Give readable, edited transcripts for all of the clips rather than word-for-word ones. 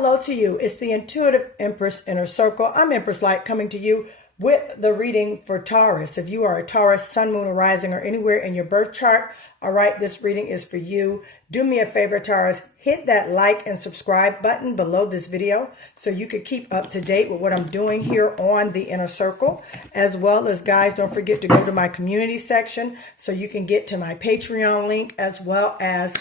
hello to you. It's the Intuitive Empress Inner Circle. I'm Empress Light coming to you with the reading for Taurus. If you are a Taurus, sun, moon, or rising, or anywhere in your birth chart, all right, this reading is for you. Do me a favor, Taurus. Hit that like and subscribe button below this video so you can keep up to date with what I'm doing here on the Inner Circle. As well as, guys, don't forget to go to my community section so you can get to my Patreon link, as well as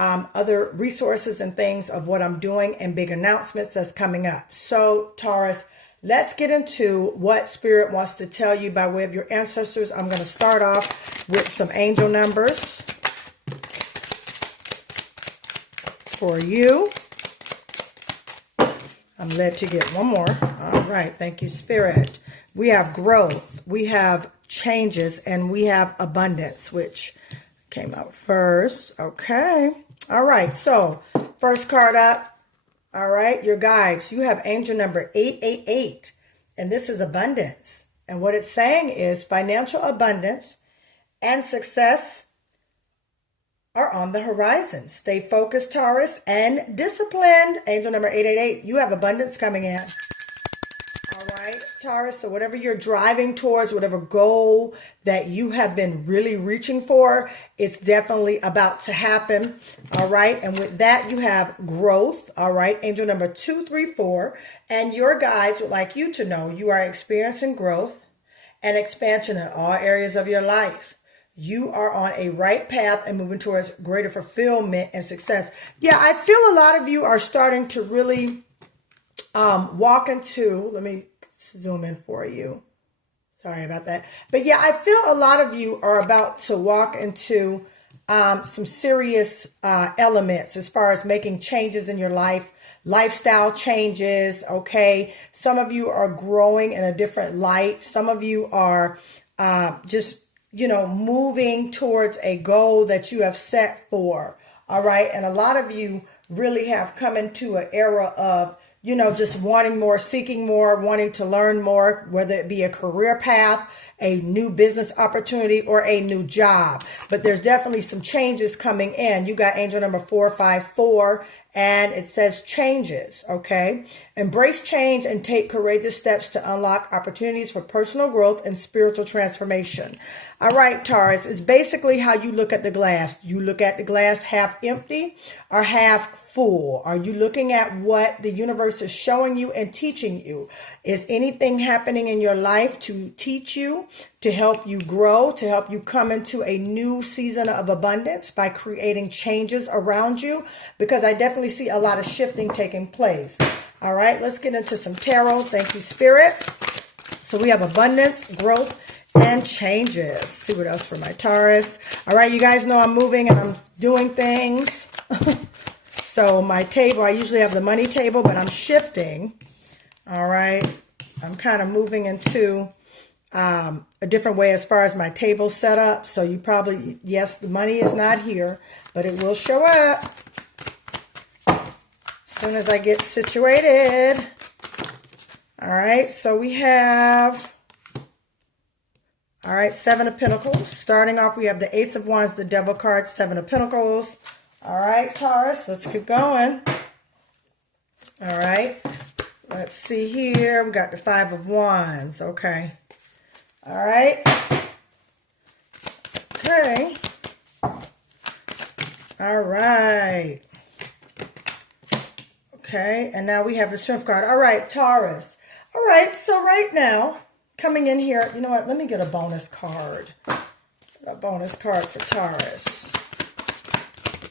other resources and things of what I'm doing and big announcements that's coming up. So, Taurus, let's get into what Spirit wants to tell you by way of your ancestors. I'm going to start off with some angel numbers for you. I'm led to get one more. All right. Thank you, Spirit. We have growth, we have changes, and we have abundance, which came out first. Okay. All right. So first card up. All right. Your guides. You have angel number 888. And this is abundance. And what it's saying is financial abundance and success are on the horizon. Stay focused, Taurus, and disciplined. Angel number 888. You have abundance coming in. All right, Taurus. So whatever you're driving towards, whatever goal that you have been really reaching for, it's definitely about to happen. All right. And with that, you have growth. All right. Angel number 234. And your guides would like you to know you are experiencing growth and expansion in all areas of your life. You are on a right path and moving towards greater fulfillment and success. Yeah, I feel a lot of you are starting to really walk into, let me zoom in for you. Sorry about that. But yeah, I feel a lot of you are about to walk into some serious elements as far as making changes in your life, lifestyle changes. Okay. Some of you are growing in a different light. Some of you are just, moving towards a goal that you have set for. All right. And a lot of you really have come into an era of, just wanting more, seeking more, wanting to learn more, whether it be a career path, a new business opportunity, or a new job. But there's definitely some changes coming in. You got angel number 454, and it says changes, okay? Embrace change and take courageous steps to unlock opportunities for personal growth and spiritual transformation. All right, Taurus, it's basically how you look at the glass. You look at the glass half empty or half full. Are you looking at what the universe is showing you and teaching you? Is anything happening in your life to teach you, to help you grow, to help you come into a new season of abundance by creating changes around you? Because I definitely see a lot of shifting taking place. All right, let's get into some tarot. Thank you, Spirit. So we have abundance, growth, and changes. See what else for my Taurus. All right, you guys know I'm moving and I'm doing things. So my table, I usually have the money table, but I'm shifting. All right, I'm kind of moving into a different way as far as my table set up. So you probably, yes, the money is not here, but it will show up as soon as I get situated. All right, so we have, all right, 7 of Pentacles. Starting off, we have the Ace of Wands, the Devil card, 7 of Pentacles. All right, Taurus, let's keep going. All right, let's see here. We got the 5 of Wands. Okay. All right. Okay. All right. Okay, and now we have the Strength card. All right, Taurus. All right, so right now, coming in here, you know what? Let me get a bonus card. A bonus card for Taurus.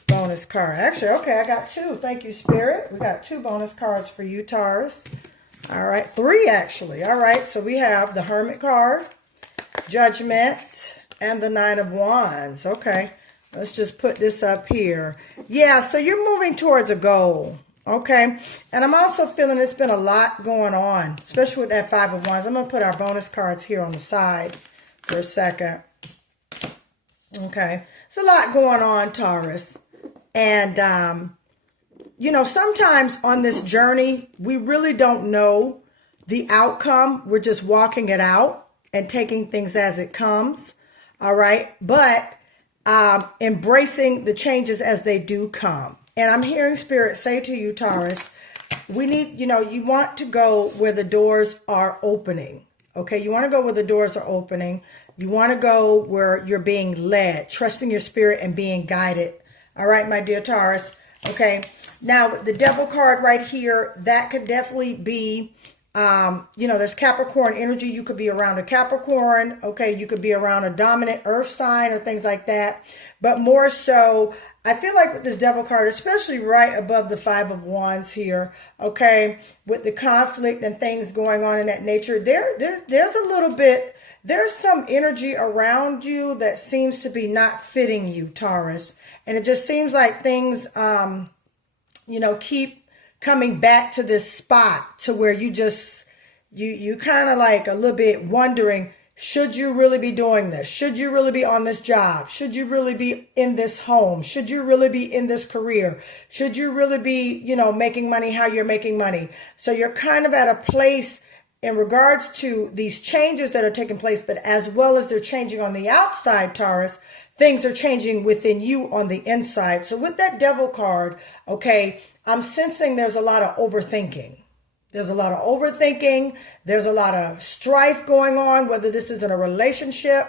Bonus card. Actually, okay, I got 2. Thank you, Spirit. We got 2 bonus cards for you, Taurus. All right, 3 actually. All right, so we have the Hermit card, Judgment, and the 9 of Wands. Okay, let's just put this up here. Yeah, so you're moving towards a goal. Okay, and I'm also feeling there's been a lot going on, especially with that 5 of Wands. I'm going to put our bonus cards here on the side for a second. Okay, there's a lot going on, Taurus. And, sometimes on this journey, we really don't know the outcome. We're just walking it out and taking things as it comes. All right. But embracing the changes as they do come. And I'm hearing Spirit say to you, Taurus, we need, you want to go where the doors are opening. Okay, you want to go where the doors are opening. You want to go where you're being led, trusting your spirit and being guided. All right, my dear Taurus. Okay, now the Devil card right here, that could definitely be, there's Capricorn energy. You could be around a Capricorn. Okay, you could be around a dominant earth sign or things like that. But more so, I feel like with this Devil card, especially right above the Five of Wands here, okay, with the conflict and things going on in that nature, there's a little bit, there's some energy around you that seems to be not fitting you, Taurus. And it just seems like things, keep coming back to this spot to where you just, you kind of like a little bit wondering, should you really be doing this? Should you really be on this job? Should you really be in this home? Should you really be in this career? Should you really be, making money how you're making money? So you're kind of at a place in regards to these changes that are taking place, but as well as they're changing on the outside, Taurus, things are changing within you on the inside. So with that Devil card, okay, I'm sensing there's a lot of overthinking. There's a lot of overthinking. There's a lot of strife going on, whether this is in a relationship.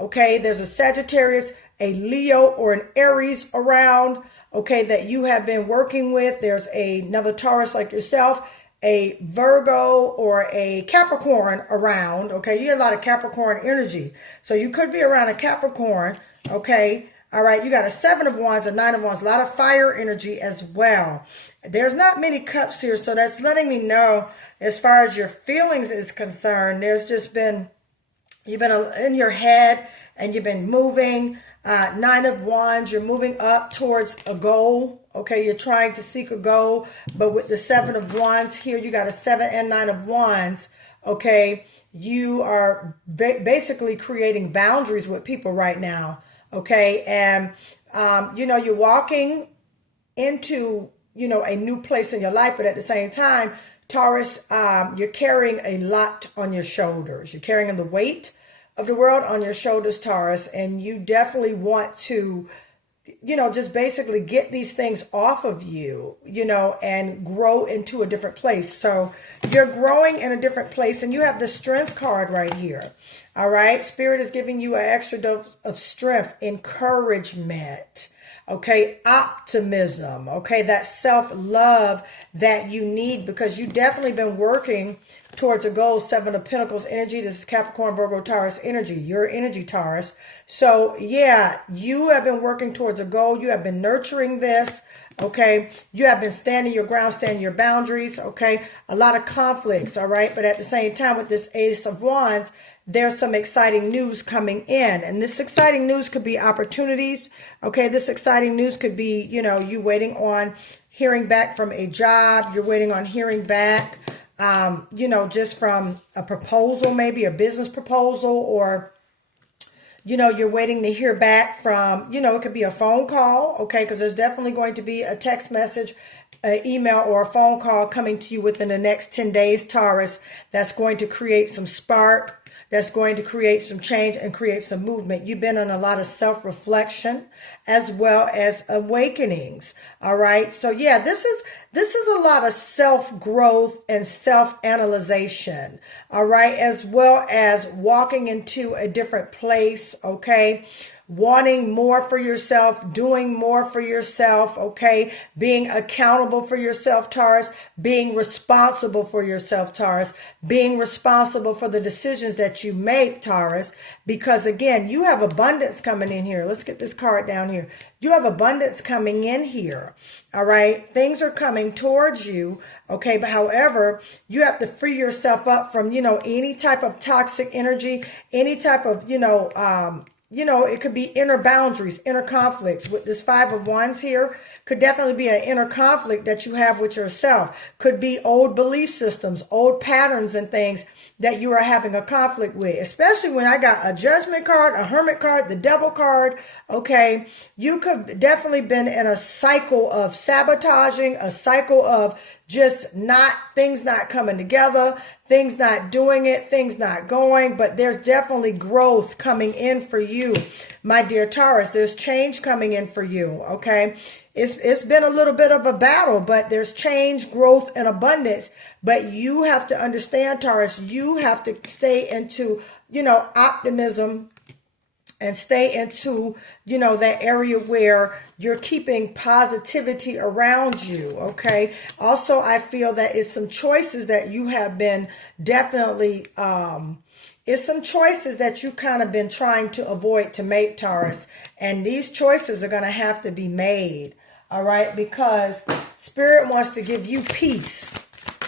Okay, there's a Sagittarius, a Leo, or an Aries around, okay, that you have been working with. There's another Taurus like yourself, a Virgo or a Capricorn around. Okay, you get a lot of Capricorn energy. So you could be around a Capricorn. Okay. All right. You got a Seven of Wands, a Nine of Wands, a lot of fire energy as well. There's not many cups here. So that's letting me know as far as your feelings is concerned, there's just been, you've been in your head and you've been moving. Nine of Wands, you're moving up towards a goal. Okay. You're trying to seek a goal, but with the Seven of Wands here, you got a Seven and Nine of Wands. Okay. You are basically creating boundaries with people right now. Okay. And, you're walking into, a new place in your life, but at the same time, Taurus, you're carrying a lot on your shoulders. You're carrying the weight of the world on your shoulders, Taurus, and you definitely want to, just basically get these things off of you, and grow into a different place. So you're growing in a different place, and you have the Strength card right here. All right. Spirit is giving you an extra dose of strength, encouragement. Okay. Optimism. Okay. That self-love that you need, because you've definitely been working towards a goal. Seven of Pentacles energy. This is Capricorn, Virgo, Taurus energy. Your energy, Taurus. So yeah, you have been working towards a goal. You have been nurturing this. Okay. You have been standing your ground, standing your boundaries. Okay. A lot of conflicts. All right. But at the same time, with this Ace of Wands, there's some exciting news coming in. And this exciting news could be opportunities. Okay. This exciting news could be, you waiting on hearing back from a job. You're waiting on hearing back, just from a proposal, maybe a business proposal, or, you're waiting to hear back from, it could be a phone call. Okay. Because there's definitely going to be a text message, an email, or a phone call coming to you within the next 10 days, Taurus, that's going to create some spark. That's going to create some change and create some movement. You've been on a lot of self-reflection as well as awakenings. All right. So yeah, this is a lot of self-growth and self-analyzation. All right. As well as walking into a different place. Okay. Wanting more for yourself, doing more for yourself, okay? Being accountable for yourself, Taurus, being responsible for yourself, Taurus, being responsible for the decisions that you make, Taurus, because again, you have abundance coming in here. Let's get this card down here. You have abundance coming in here, all right? Things are coming towards you, okay? But however, you have to free yourself up from, any type of toxic energy, any type of, it could be inner boundaries, inner conflicts. With this Five of Wands here, could definitely be an inner conflict that you have with yourself. Could be old belief systems, old patterns and things that you are having a conflict with. Especially when I got a Judgment card, a Hermit card, the Devil card. Okay, you could definitely been in a cycle of sabotaging, a cycle of just things not coming together, things not doing it, things not going, but there's definitely growth coming in for you, my dear Taurus. There's change coming in for you, okay? it's been a little bit of a battle, but there's change, growth, and abundance. But you have to understand, Taurus, you have to stay into, optimism, and stay into, that area where you're keeping positivity around you, okay? Also, I feel that it's some choices that you have been definitely, it's some choices that you kind of been trying to avoid to make, Taurus. And these choices are going to have to be made, all right? Because Spirit wants to give you peace.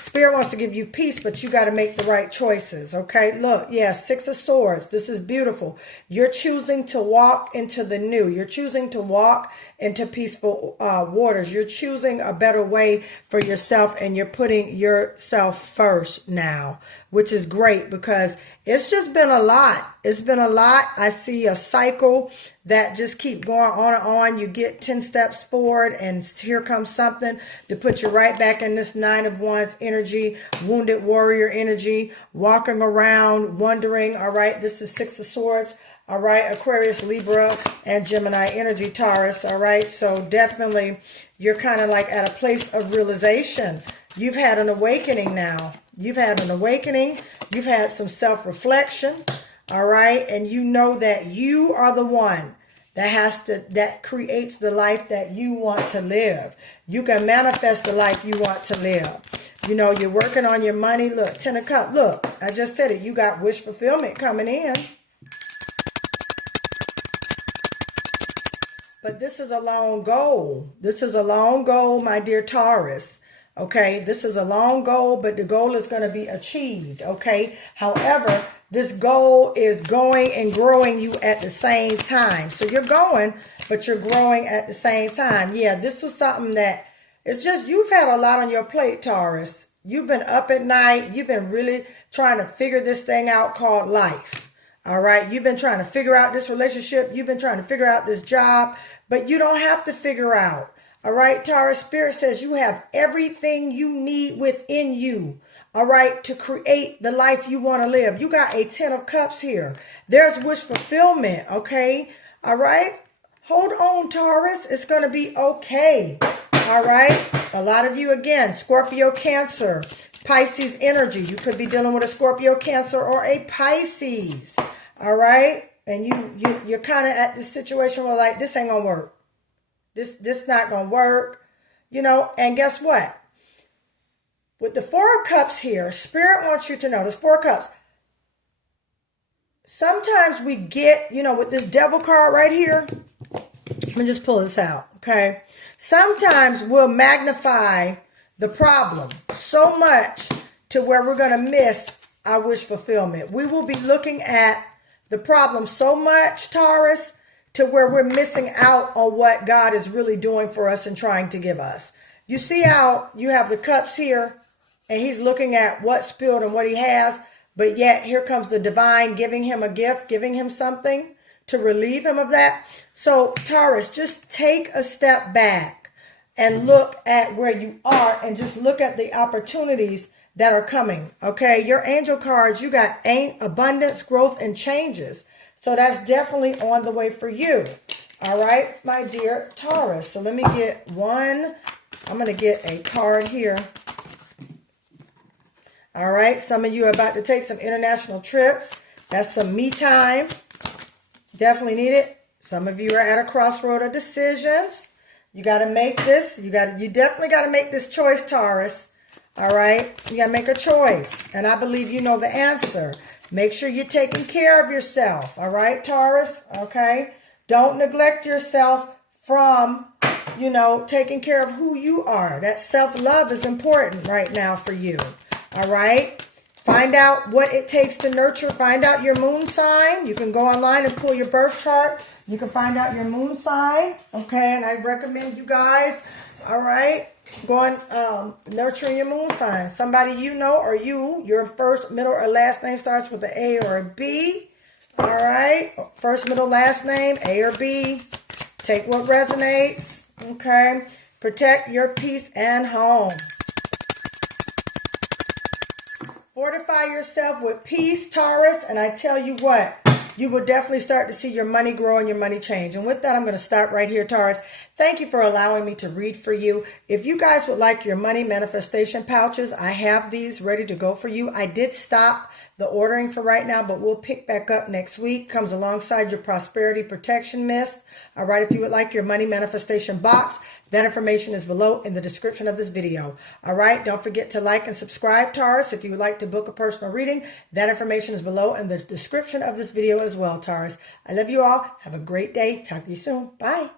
Spirit wants to give you peace, but you got to make the right choices, okay? Look, yeah, Six of Swords. This is beautiful. You're choosing to walk into the new. You're choosing to walk into peaceful waters. You're choosing a better way for yourself, and you're putting yourself first now, which is great because it's just been a lot. It's been a lot. I see a cycle that just keep going on and on. You get 10 steps forward and here comes something to put you right back in this Nine of Wands energy, wounded warrior energy, walking around, wondering, all right, this is Six of Swords, all right, Aquarius, Libra, and Gemini energy, Taurus, all right? So definitely you're kind of like at a place of realization. You've had an awakening now. You've had an awakening. You've had some self-reflection. All right. And you know that you are the one that creates the life that you want to live. You can manifest the life you want to live. You're working on your money. Look, 10 of Cups. Look, I just said it. You got wish fulfillment coming in. But this is a long goal. This is a long goal, my dear Taurus. Okay, this is a long goal, but the goal is going to be achieved. Okay, however, this goal is going and growing you at the same time. So you're going, but you're growing at the same time. Yeah, this was something that it's just you've had a lot on your plate, Taurus. You've been up at night. You've been really trying to figure this thing out called life. All right, you've been trying to figure out this relationship. You've been trying to figure out this job, but you don't have to figure out. All right, Taurus, Spirit says you have everything you need within you, all right, to create the life you want to live. You got a 10 of Cups here. There's wish fulfillment, okay? All right? Hold on, Taurus. It's going to be okay, all right? A lot of you, again, Scorpio, Cancer, Pisces energy. You could be dealing with a Scorpio, Cancer, or a Pisces, all right? And you're kind of at this situation where, like, this ain't going to work. This not going to work, and guess what? With the Four of Cups here, Spirit wants you to know, this Four of Cups, sometimes we get, with this Devil card right here, let me just pull this out, okay? Sometimes we'll magnify the problem so much to where we're going to miss our wish fulfillment. We will be looking at the problem so much, Taurus, to where we're missing out on what God is really doing for us and trying to give us. You see how you have the cups here, and he's looking at what's spilled and what he has, but yet here comes the divine giving him a gift, giving him something to relieve him of that. So Taurus, just take a step back and look at where you are and just look at the opportunities that are coming, okay? Your angel cards, you got abundance, growth, and changes. So that's definitely on the way for you. All right, my dear Taurus. So let me get one. I'm going to get a card here. All right. Some of you are about to take some international trips. That's some me time. Definitely need it. Some of you are at a crossroad of decisions. You got to make this. You definitely got to make this choice, Taurus. All right. You got to make a choice. And I believe you know the answer. Make sure you're taking care of yourself. All right, Taurus? Okay? Don't neglect yourself from, taking care of who you are. That self-love is important right now for you. All right? Find out what it takes to nurture. Find out your moon sign. You can go online and pull your birth chart. You can find out your moon sign. Okay? And I recommend you guys, all right, going nurturing your moon sign. Somebody you know or your first, middle, or last name starts with an A or a B. All right. First, middle, last name, A or B. Take what resonates. Okay. Protect your peace and home. Fortify yourself with peace, Taurus. And I tell you what, you will definitely start to see your money grow and your money change. And with that, I'm going to stop right here, Taurus. Thank you for allowing me to read for you. If you guys would like your money manifestation pouches, I have these ready to go for you. I did stop the ordering for right now, but we'll pick back up next week. Comes alongside your prosperity protection mist. All right, if you would like your money manifestation box, that information is below in the description of this video. All right, don't forget to like and subscribe, Taurus. If you would like to book a personal reading, that information is below in the description of this video as well, Taurus. I love you all. Have a great day. Talk to you soon. Bye.